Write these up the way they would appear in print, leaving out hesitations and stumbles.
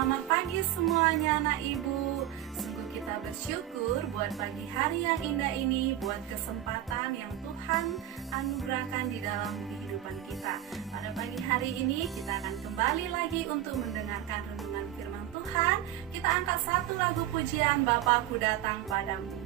Selamat pagi semuanya anak ibu. Sungguh kita bersyukur buat pagi hari yang indah ini, buat kesempatan yang Tuhan anugerahkan di dalam kehidupan kita. Pada pagi hari ini kita akan kembali lagi untuk mendengarkan renungan firman Tuhan. Kita angkat satu lagu pujian, Bapakku datang padamu.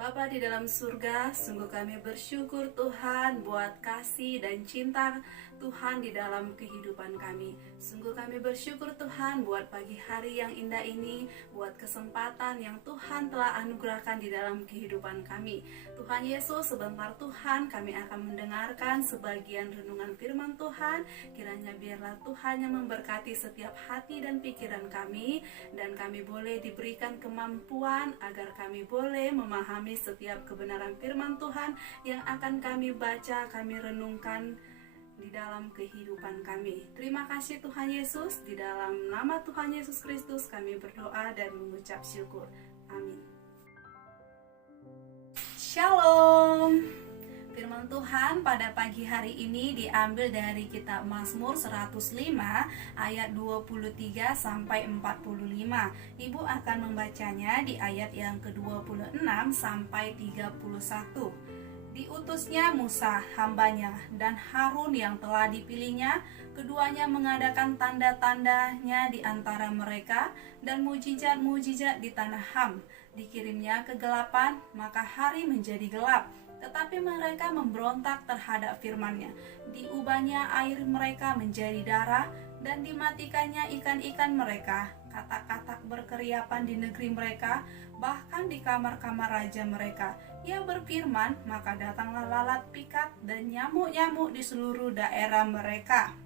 Bapa di dalam surga, sungguh kami bersyukur Tuhan buat kasih dan cinta Tuhan di dalam kehidupan kami. Sungguh kami bersyukur Tuhan buat pagi hari yang indah ini, buat kesempatan yang Tuhan telah anugerahkan di dalam kehidupan kami. Tuhan Yesus, sebentar Tuhan kami akan mendengarkan sebagian renungan firman Tuhan. Kiranya biarlah Tuhan yang memberkati setiap hati dan pikiran kami, dan kami boleh diberikan kemampuan agar kami boleh memahami setiap kebenaran firman Tuhan yang akan kami baca, kami renungkan di dalam kehidupan kami. Terima kasih Tuhan Yesus, di dalam nama Tuhan Yesus Kristus kami berdoa dan mengucap syukur. Amin. Shalom. Firman Tuhan pada pagi hari ini diambil dari kitab Mazmur 105 ayat 23 sampai 45. Ibu akan membacanya di ayat yang ke-26 sampai 31. Diutusnya Musa hambanya dan Harun yang telah dipilihnya, keduanya mengadakan tanda-tandanya di antara mereka dan mujizat-mujizat di tanah Ham. Dikirimnya kegelapan, maka hari menjadi gelap. Tetapi mereka memberontak terhadap firman-Nya. Diubahnya air mereka menjadi darah, dan dimatikannya ikan-ikan mereka. Katak-katak berkeriapan di negeri mereka, bahkan di kamar-kamar raja mereka. Ia berfirman, maka datanglah lalat pikat dan nyamuk-nyamuk di seluruh daerah mereka.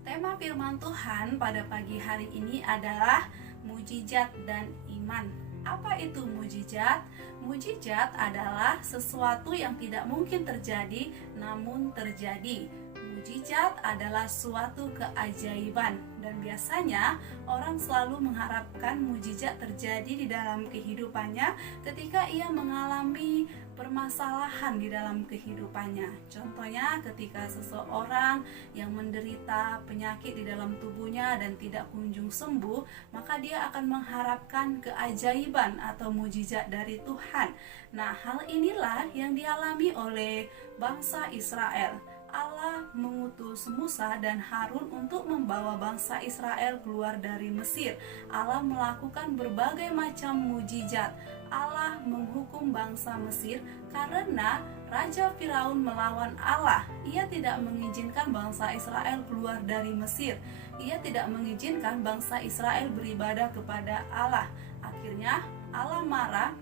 Tema firman Tuhan pada pagi hari ini adalah mujizat dan iman. Apa itu mujizat? Mujizat adalah sesuatu yang tidak mungkin terjadi, namun terjadi. Mujizat adalah suatu keajaiban, dan biasanya orang selalu mengharapkan mujizat terjadi di dalam kehidupannya ketika ia mengalami permasalahan di dalam kehidupannya. Contohnya ketika seseorang yang menderita penyakit di dalam tubuhnya dan tidak kunjung sembuh, maka dia akan mengharapkan keajaiban atau mujizat dari Tuhan. Nah, hal inilah yang dialami oleh bangsa Israel. Allah mengutus Musa dan Harun untuk membawa bangsa Israel keluar dari Mesir. Allah melakukan berbagai macam mujizat. Allah menghukum bangsa Mesir karena Raja Firaun melawan Allah. Ia tidak mengizinkan bangsa Israel keluar dari Mesir. Ia tidak mengizinkan bangsa Israel beribadah kepada Allah. Akhirnya Allah marah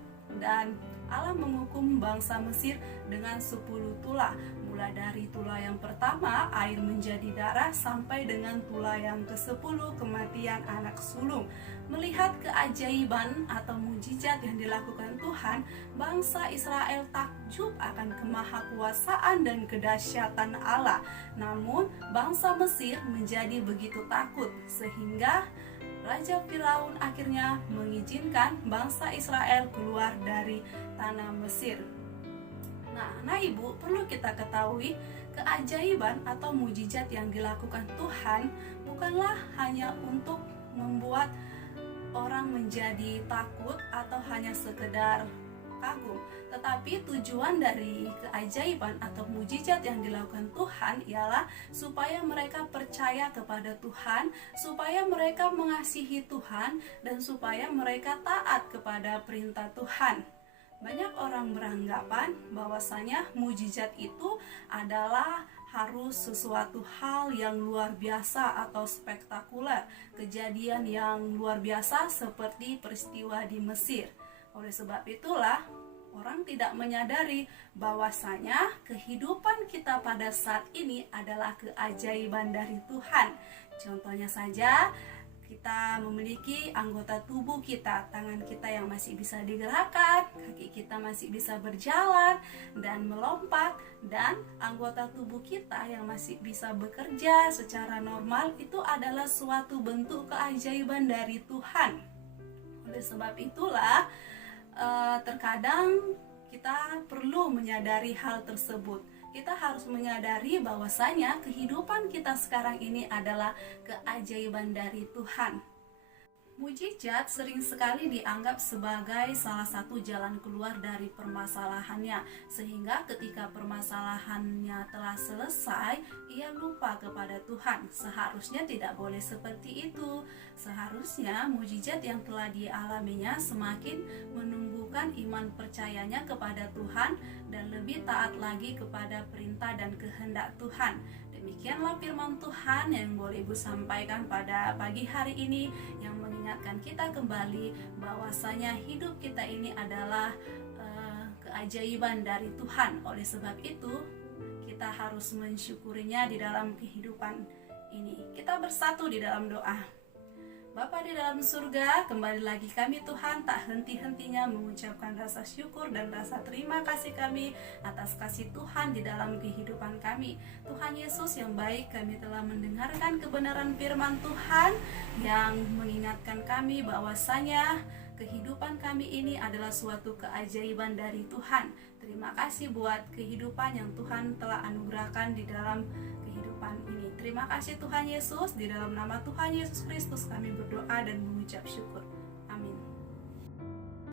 dan Allah menghukum bangsa Mesir dengan 10 tula. Mulai dari tula yang pertama, air menjadi darah, sampai dengan tula yang ke-10, kematian anak sulung. Melihat keajaiban atau mujizat yang dilakukan Tuhan, bangsa Israel takjub akan kemahakuasaan dan kedahsyatan Allah. Namun, bangsa Mesir menjadi begitu takut, sehingga Raja Firaun akhirnya mengizinkan bangsa Israel keluar dari tanah Mesir. Nah, Ibu, perlu kita ketahui, keajaiban atau mujizat yang dilakukan Tuhan bukanlah hanya untuk membuat orang menjadi takut atau hanya sekedar kagum, tetapi tujuan dari keajaiban atau mujizat yang dilakukan Tuhan ialah supaya mereka percaya kepada Tuhan, supaya mereka mengasihi Tuhan, dan supaya mereka taat kepada perintah Tuhan. Banyak orang beranggapan bahwasanya mujizat itu adalah harus sesuatu hal yang luar biasa atau spektakuler, kejadian yang luar biasa seperti peristiwa di Mesir. Oleh sebab itulah, orang tidak menyadari bahwasanya kehidupan kita pada saat ini adalah keajaiban dari Tuhan. Contohnya saja, kita memiliki anggota tubuh kita, tangan kita yang masih bisa digerakkan, kaki kita masih bisa berjalan dan melompat, dan anggota tubuh kita yang masih bisa bekerja secara normal, itu adalah suatu bentuk keajaiban dari Tuhan. Oleh sebab itulah, terkadang kita perlu menyadari hal tersebut. Kita harus menyadari bahwasanya kehidupan kita sekarang ini adalah keajaiban dari Tuhan. Mujizat sering sekali dianggap sebagai salah satu jalan keluar dari permasalahannya, sehingga ketika permasalahannya telah selesai, ia lupa kepada Tuhan. Seharusnya tidak boleh seperti itu. Seharusnya mujizat yang telah dialaminya semakin menumbuhkan iman percayanya kepada Tuhan dan lebih taat lagi kepada perintah dan kehendak Tuhan. Demikianlah firman Tuhan yang boleh Ibu sampaikan pada pagi hari ini, yang mengingatkan kita kembali bahwasanya hidup kita ini adalah keajaiban dari Tuhan. Oleh sebab itu, kita harus mensyukurinya di dalam kehidupan ini. Kita bersatu di dalam doa. Bapa di dalam surga, kembali lagi kami Tuhan tak henti-hentinya mengucapkan rasa syukur dan rasa terima kasih kami atas kasih Tuhan di dalam kehidupan kami. Tuhan Yesus yang baik, kami telah mendengarkan kebenaran firman Tuhan yang mengingatkan kami bahwasanya kehidupan kami ini adalah suatu keajaiban dari Tuhan. Terima kasih buat kehidupan yang Tuhan telah anugerahkan di dalam kehidupan ini. Terima kasih Tuhan Yesus, di dalam nama Tuhan Yesus Kristus kami berdoa dan mengucap syukur. Amin.